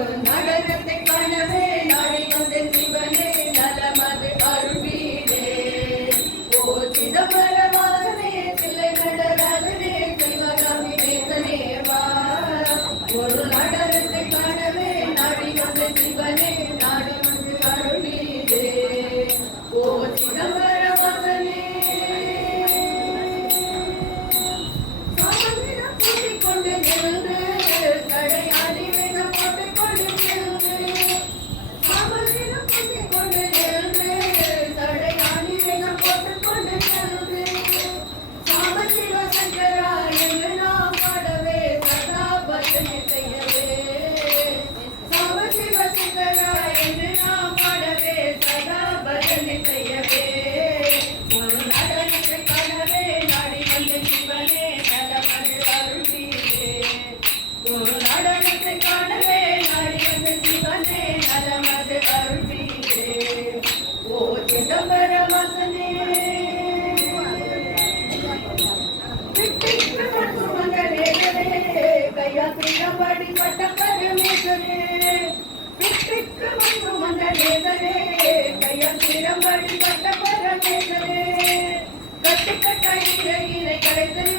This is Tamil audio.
ஒரு நடனத்தை காணவே நாடி வந்த சிவனே நலமது அருள்வீரே. ஓ சிதம்பரவாசனே தில்லை நடராஜனே சிவகாமி நேசனேவா. ஒரு நடனத்தை காணவே நாடி வந்த சிவனே நாடி வந்து அருள்வீரே. ஓ சிதம்பரவாசனே பட்ட பரமேஸ்வரே பித்திக்கு வந்து மந்தேதனே கையால் திறம்படி பட்ட பரமேஸ்வரே கட்டு கட்டாய் இலை கடைத்தறி